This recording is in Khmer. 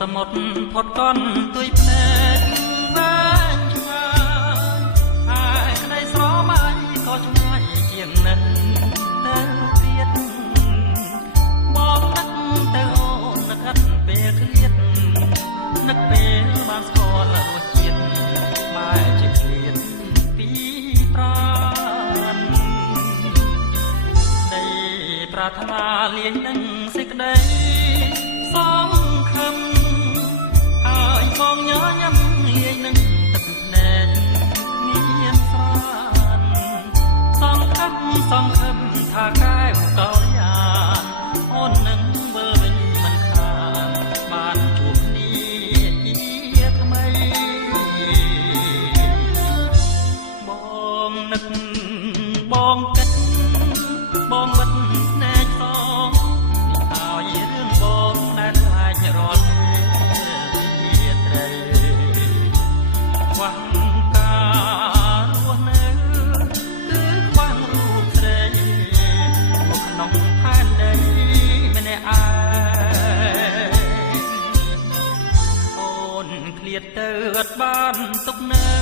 សមុទ្រផុតកន់ទួយភ្នែកវែងឆ្ងាយហើយក្តីស្រមៃក៏ឆ្ងាយជាងនិនទៅទៀតបងនឹកទៅអូននឹកឥតពេលឃ្លាតនឹកពេលបានស្គាល់រសជាតិបែរជាឃ្លាតពីប្រាណដីប្រាថ្នាលាយនឹងសេចក្តីសង្ឃឹមហើយបងញញឹមលាយនឹងទឹកភ្នែកមានស្រានសង្ឃឹមថាកែវកោយាអូននឹងវិលវិញមិនខានបានជួបគ្នាជាថ្មីបងនឹកបងគិតបងវិតភ្នែកសងហើយរឿងបងដែលខ្លាចរាល់ជាត្រីខ្វះការរស់នៅគឺខ្វះរូបស្រីមកក្នុងផែនដីម្នាក់ឯងអូនឃ្លាតទៅអត់បានទុកនៅ